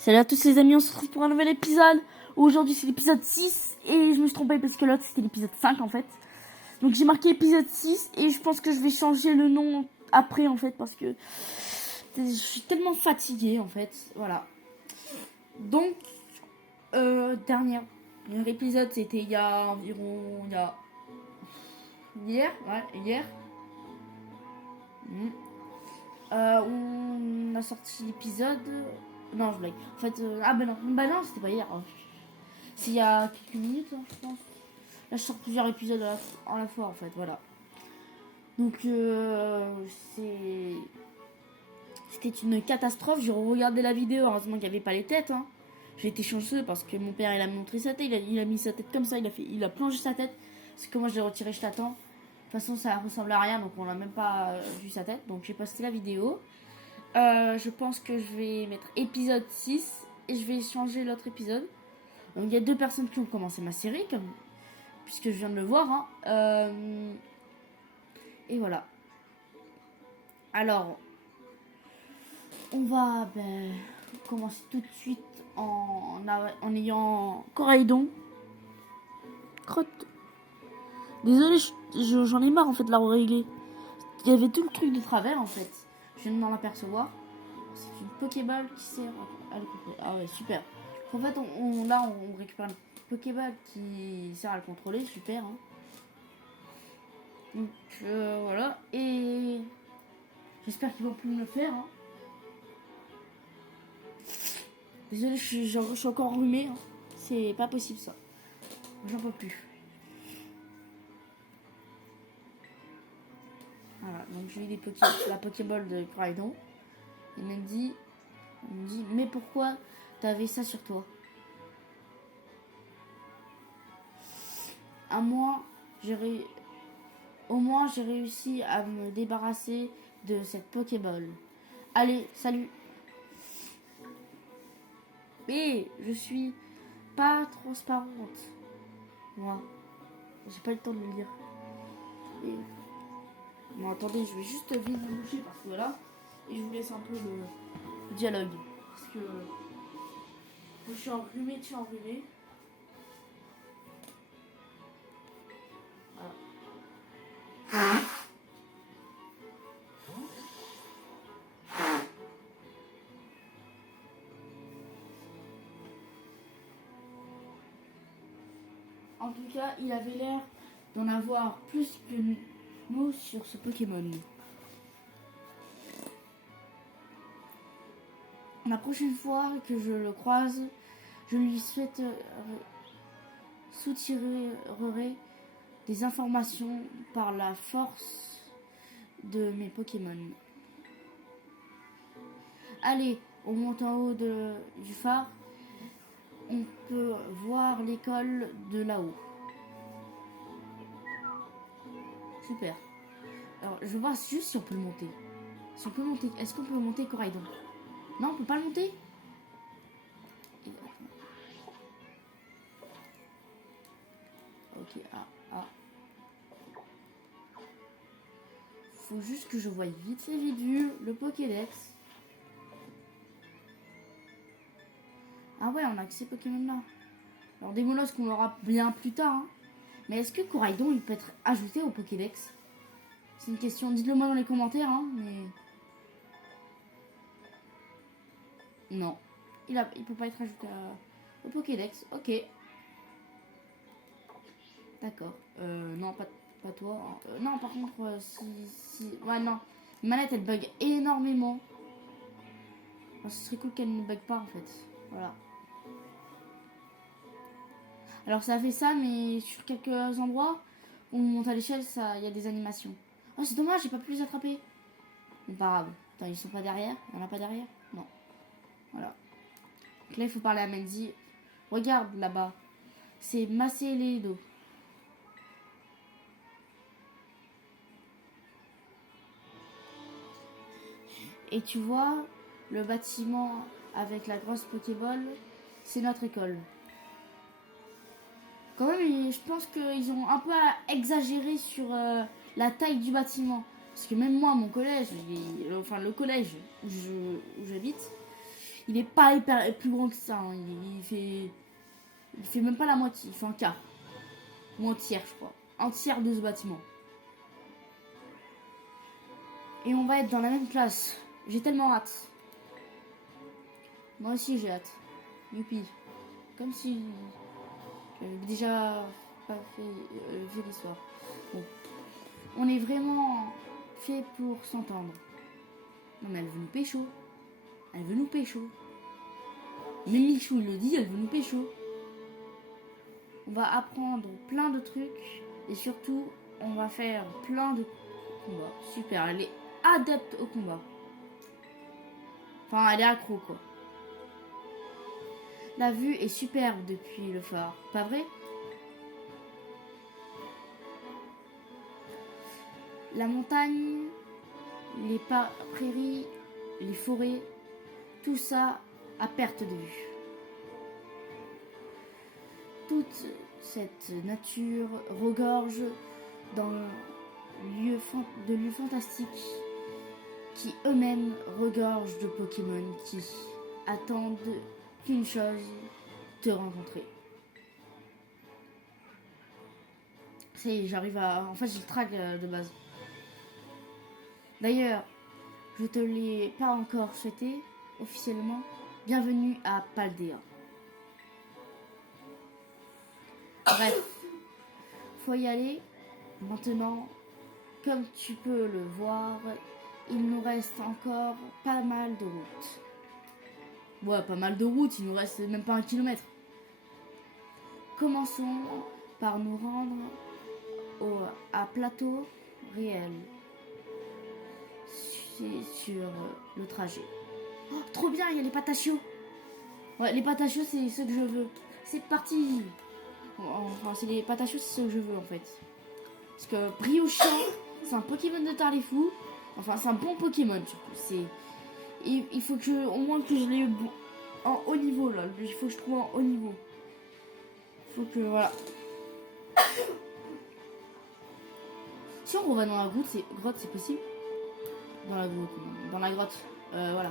Salut à tous les amis, on se retrouve pour un nouvel épisode. Aujourd'hui c'est l'épisode 6 et je me suis trompée parce que l'autre c'était l'épisode 5 en fait. Donc j'ai marqué épisode 6 et je pense que je vais changer le nom après en fait parce que je suis tellement fatiguée en fait. Voilà. Donc, dernier épisode c'était il y a environ... Hier. On a sorti l'épisode... Non, je blague. En fait, bah non, c'était pas hier. C'est il y a quelques minutes, hein, je pense. Là, je sors plusieurs épisodes à la fois, en fait, voilà. Donc, c'était une catastrophe. J'ai regardé la vidéo, heureusement qu'il n'y avait pas les têtes. Hein. J'ai été chanceux parce que mon père, il a montré sa tête. Il a mis sa tête comme ça, il a plongé sa tête. Parce que moi, je l'ai retiré, je t'attends. De toute façon, ça ressemble à rien, donc on n'a même pas vu sa tête. Donc, j'ai posté la vidéo. Je pense que je vais mettre épisode 6 et je vais changer l'autre épisode. Donc il y a 2 personnes qui ont commencé ma série, puisque je viens de le voir. Hein. Et voilà. Alors, on va commencer tout de suite en ayant Coraidon. Crotte. Désolé, j'en ai marre en fait de la régler. Il y avait tout le truc de travers en fait. Je viens de m'en apercevoir. C'est une Pokéball qui sert à le contrôler. Ah ouais, super. En fait, on récupère une Pokéball qui sert à le contrôler. Super. Hein. Donc voilà. Et j'espère qu'ils vont plus me le faire. Hein. Désolé, je suis encore enrhumée. Hein. C'est pas possible ça. J'en peux plus. Voilà, donc j'ai eu la Pokéball de Coraidon. Il me dit, mais pourquoi t'avais ça sur toi? Au moins, j'ai réussi à me débarrasser de cette Pokéball. Allez, salut. Mais je suis pas transparente. Moi, j'ai pas le temps de le lire. Bon, attendez, je vais juste vite me boucher parce que voilà. Et je vous laisse un peu le dialogue. Parce que je suis enrhumée, Voilà. En tout cas, il avait l'air d'en avoir plus que nous sur ce Pokémon. La prochaine fois que je le croise, je lui soutirerai des informations par la force de mes Pokémon. Allez, on monte en haut du phare. On peut voir l'école de là-haut. Super. Alors, je vais voir juste si on peut le monter. Si on peut monter. Est-ce qu'on peut monter Coraidon? Non, on peut pas le monter? Ok, Faut juste que je voie vite fait vu le Pokédex. Ah ouais, on a que ces Pokémon là. Alors des molosses qu'on aura bien plus tard. Hein. Mais est-ce que Coraidon il peut être ajouté au Pokédex? C'est une question. Dites-le moi dans les commentaires. Hein, mais non, il peut pas être ajouté au Pokédex. Ok. D'accord. Non, pas toi. Hein. Non, par contre, si... Ouais, non. La manette, elle bug énormément. Alors, ce serait cool qu'elle ne bug pas, en fait. Voilà. Alors, ça fait ça, mais sur quelques endroits où on monte à l'échelle, il y a des animations. Oh, c'est dommage, j'ai pas pu les attraper. Mais pas grave. Attends, ils sont pas derrière? Il y en a pas derrière? Non. Voilà. Donc là, il faut parler à Mendy. Regarde, là-bas. C'est Macélédo. Et tu vois, le bâtiment avec la grosse Pokéball, c'est notre école. Quand même, je pense qu'ils ont un peu exagéré sur la taille du bâtiment. Parce que même moi, mon collège, le collège où j'habite, Il est pas hyper plus grand que ça. Hein. Il fait même pas la moitié. Il fait un quart. Ou un tiers, je crois. Un tiers de ce bâtiment. Et on va être dans la même classe. J'ai tellement hâte. Moi aussi j'ai hâte. Youpi. Comme si j'avais déjà pas fait l'histoire. Bon. On est vraiment fait pour s'entendre. Non mais elle veut nous pécho. Elle veut nous pécho. Même Michou il le dit, elle veut nous pécho. On va apprendre plein de trucs. Et surtout, on va faire plein de combats. Super, elle est adepte au combat. Enfin, elle est accro quoi. La vue est superbe depuis le phare, pas vrai? La montagne, les prairies, les forêts, tout ça à perte de vue. Toute cette nature regorge de lieux fantastiques qui eux-mêmes regorgent de Pokémon qui attendent qu'une chose, te rencontrer. Ça y est, j'arrive à... En fait, j'ai le track de base. D'ailleurs, je te l'ai pas encore souhaité officiellement. Bienvenue à Paldea. Bref, faut y aller. Maintenant, comme tu peux le voir, il nous reste encore pas mal de route. Ouais, pas mal de route, il nous reste même pas 1 kilomètre. Commençons par nous rendre à plateau réel. Sur le trajet. Oh, trop bien, il y a les patachios. Ouais, les patachios, c'est ce que je veux. C'est parti. Enfin, c'est les patachios, c'est ce que je veux en fait. Parce que Briochin, c'est un Pokémon de Tarlifou. Enfin, c'est un bon Pokémon surtout. Il faut que au moins que je l'ai en haut niveau là. Il faut que je trouve en haut niveau. Il faut que voilà. Si on va dans la grotte, c'est possible. Dans la grotte. Voilà.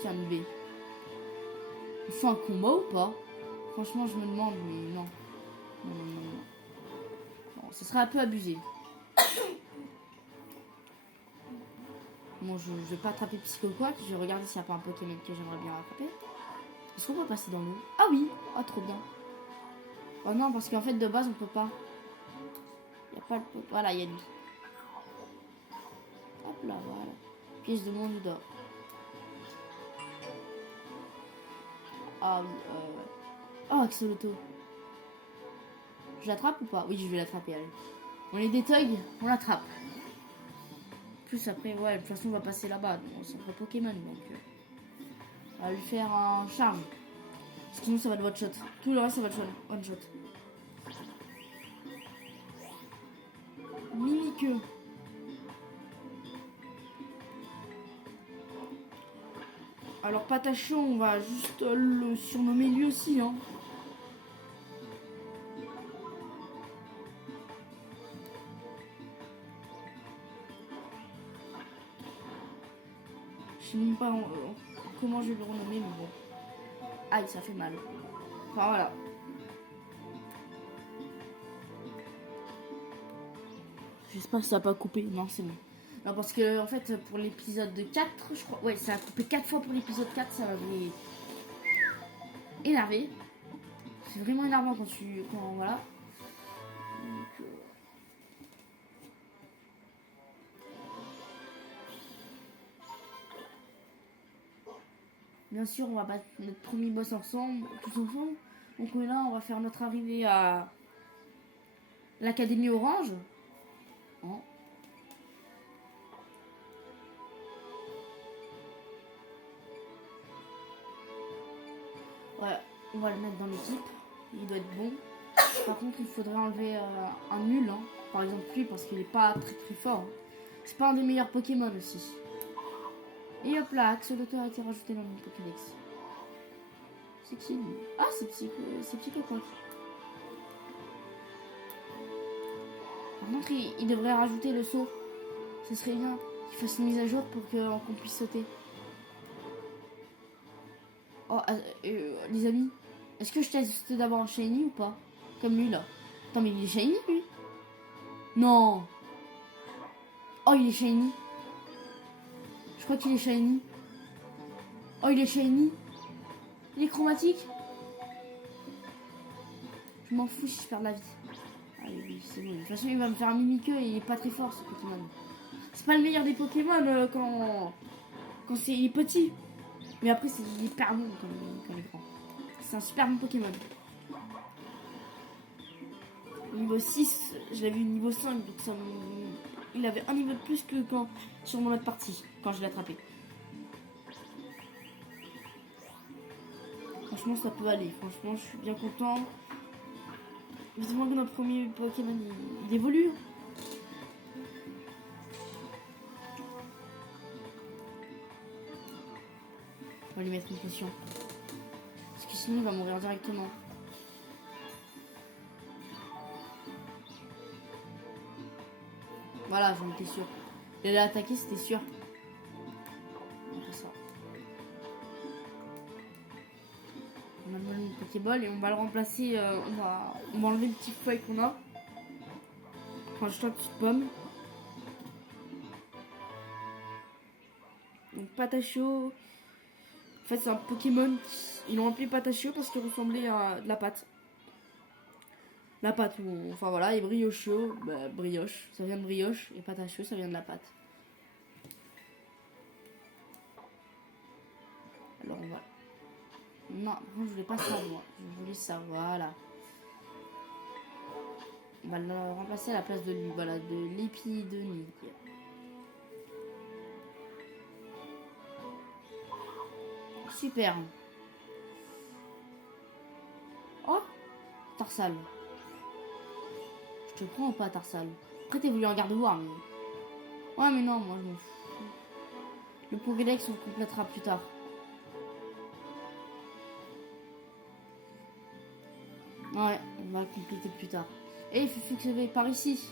Tiens, une B. Il faut un combat ou pas? Franchement, je me demande, mais non. Bon, ce serait un peu abusé. Bon, je vais pas attraper Psycho quoi. Je vais regarder s'il n'y a pas un Pokémon que j'aimerais bien attraper. Est-ce qu'on peut passer dans l'eau? Ah oui! Oh, trop bien. Oh non, parce qu'en fait, de base, on peut pas. Il n'y a pas le... Voilà, il y a lui. Hop là, voilà. Pièce de monde d'or. Ah oui, Oh, Axolotl. Je l'attrape ou pas? Oui, je vais l'attraper, allez. On est des thugs, on l'attrape. Plus après, ouais, de toute façon, on va passer là-bas. Bon, c'est un vrai Pokémon, donc... on va lui faire un charme. Parce que sinon, ça va être one shot. Tout le reste, ça va être one shot. Mimiqueux. Alors, Patachon, on va juste le surnommer lui aussi, hein. Je sais même pas comment je vais le renommer, mais bon. Aïe, ça fait mal. Enfin, voilà. J'espère que ça n'a pas coupé. Non, c'est bon. Non, parce que, en fait, pour l'épisode 4, je crois... Ouais, ça a coupé 4 fois pour l'épisode 4, ça m'avait énervé. C'est vraiment énervant quand voilà. Donc, bien sûr, on va battre notre premier boss ensemble, tous ensemble. Donc là, on va faire notre arrivée à l'Académie Orange. Oh. Ouais, on va le mettre dans l'équipe. Il doit être bon. Par contre, il faudrait enlever un nul. Hein. Par exemple, lui, parce qu'il est pas très très fort. Hein. C'est pas un des meilleurs Pokémon aussi. Et hop là, Axolotl a été rajouté dans mon Pokédex. C'est qui lui? Ah, c'est Psycho quoi. Par contre, il devrait rajouter le saut. Ce serait bien qu'il fasse une mise à jour pour qu'on puisse sauter. Oh, les amis, est-ce que je teste d'abord un shiny ou pas? Comme lui là. Attends, mais il est shiny lui? Non. Oh, il est shiny. Je crois qu'il est shiny. Oh, il est shiny. Il est chromatique. Je m'en fous si je perds la vie. Allez, oui, c'est bon. De toute façon, il va me faire un mini-queue et il est pas très fort ce Pokémon. C'est pas le meilleur des Pokémon quand c'est petit. Mais après, c'est hyper bon quand il est grand. C'est un super bon Pokémon. Niveau 6, je l'ai vu niveau 5, donc il avait un niveau de plus que sur mon autre partie, quand je l'ai attrapé. Franchement, ça peut aller. Franchement, je suis bien content. Vivement que notre premier Pokémon, il évolue. On va lui mettre une potion. Parce que sinon, il va mourir directement. Voilà, j'en étais sûr. Il allait attaquer, c'était sûr. On fait ça. On a volé une Pokéball et on va le remplacer. On va enlever le petit feuille qu'on a. Enfin, je une petite pomme. Donc, Patachio. En fait, c'est un Pokémon. Ils l'ont appelé Patachio parce qu'il ressemblait à de la pâte. La pâte, enfin voilà, et Briochio, bah, brioche, ça vient de brioche, et Patachio, ça vient de la pâte. Alors on va... Non, je voulais pas ça, moi. Je voulais ça, voilà. On va le remplacer à la place de lui, voilà, de l'épidémie. Super. Oh, Tarsal. Je te prends ou pas, Tarsal? Après, t'es voulu en garde-voir, mais... Ouais, mais non, moi, je m'en fous. Le Pokédex, on le complétera plus tard. Ouais, on va le compléter plus tard. Et il faut fonctionner par ici.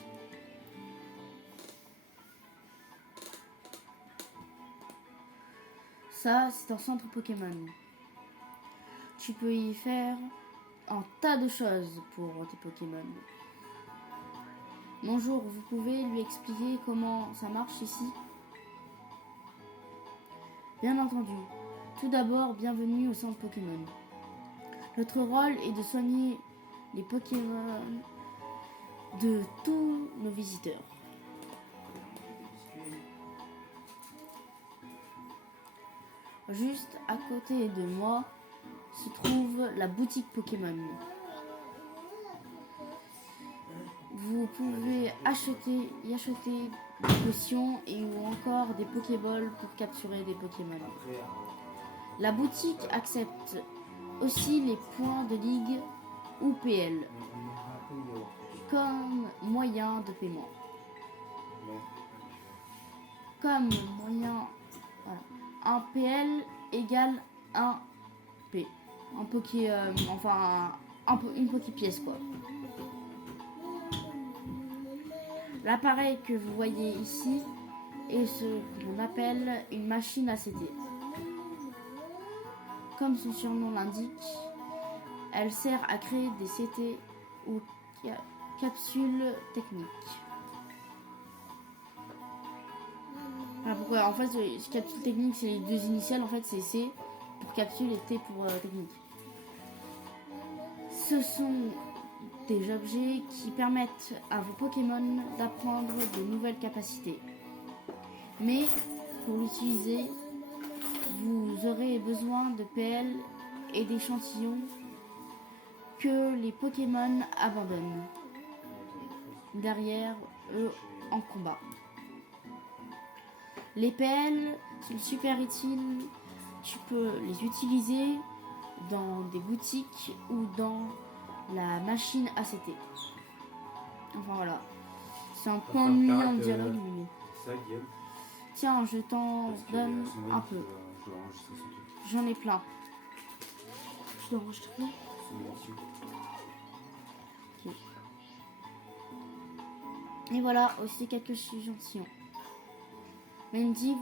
Ça, c'est un centre Pokémon. Tu peux y faire un tas de choses pour tes Pokémon. Bonjour, vous pouvez lui expliquer comment ça marche ici? Bien entendu. Tout d'abord, bienvenue au centre Pokémon. Notre rôle est de soigner les Pokémon de tous nos visiteurs. Juste à côté de moi se trouve la boutique Pokémon. Vous pouvez y acheter des potions et ou encore des Pokéballs pour capturer des Pokémon. La boutique accepte aussi les points de ligue ou PL comme moyen de paiement. Comme moyen, voilà. Un PL égale un P. Un Poké, une Poké-pièce quoi. L'appareil que vous voyez ici est ce qu'on appelle une machine à CT. Comme son surnom l'indique, elle sert à créer des CT ou capsules techniques. Voilà pourquoi en fait capsule technique c'est les deux initiales, en fait c'est C pour capsule et T pour technique. Ce sont des objets qui permettent à vos Pokémon d'apprendre de nouvelles capacités. Mais pour l'utiliser, vous aurez besoin de PL et d'échantillons que les Pokémon abandonnent derrière eux en combat. Les PL sont super utiles, tu peux les utiliser dans des boutiques ou dans la machine ACT. Enfin voilà, c'est un peu ennuyant le dialogue. Mais... Tiens, je t'en donne un peu. J'en ai plein. Je dois enregistrer plein. Okay. Et voilà aussi quelques échantillons. Mendy,